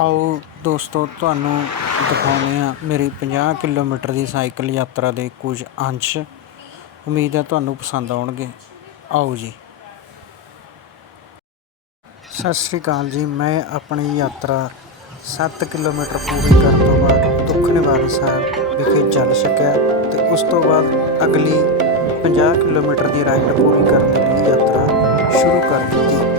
ਆਓ ਦੋਸਤੋ, ਤੁਹਾਨੂੰ ਦਿਖਾਉਂਦੇ ਹਾਂ ਮੇਰੀ 50 ਕਿਲੋਮੀਟਰ ਦੀ ਸਾਈਕਲ ਯਾਤਰਾ ਦੇ ਕੁਝ ਅੰਸ਼। ਉਮੀਦ ਹੈ ਤੁਹਾਨੂੰ ਪਸੰਦ ਆਉਣਗੇ। ਆਓ ਜੀ। ਸਤਿ ਸ੍ਰੀ ਅਕਾਲ ਜੀ। ਮੈਂ ਆਪਣੀ ਯਾਤਰਾ 7 ਕਿਲੋਮੀਟਰ ਪੂਰੀ ਕਰਨ ਤੋਂ ਬਾਅਦ ਦੁੱਖ ਨਿਵਾਰਨ ਸਾਹਿਬ ਵਿਖੇ ਚੱਲ ਸਕਿਆ ਤੇ ਉਸ ਤੋਂ ਬਾਅਦ ਅਗਲੀ 50 ਕਿਲੋਮੀਟਰ ਦੀ ਰਾਈਡ ਪੂਰੀ ਕਰਨ ਦੇ ਲਈ ਯਾਤਰਾ ਸ਼ੁਰੂ ਕਰ ਦਿੱਤੀ।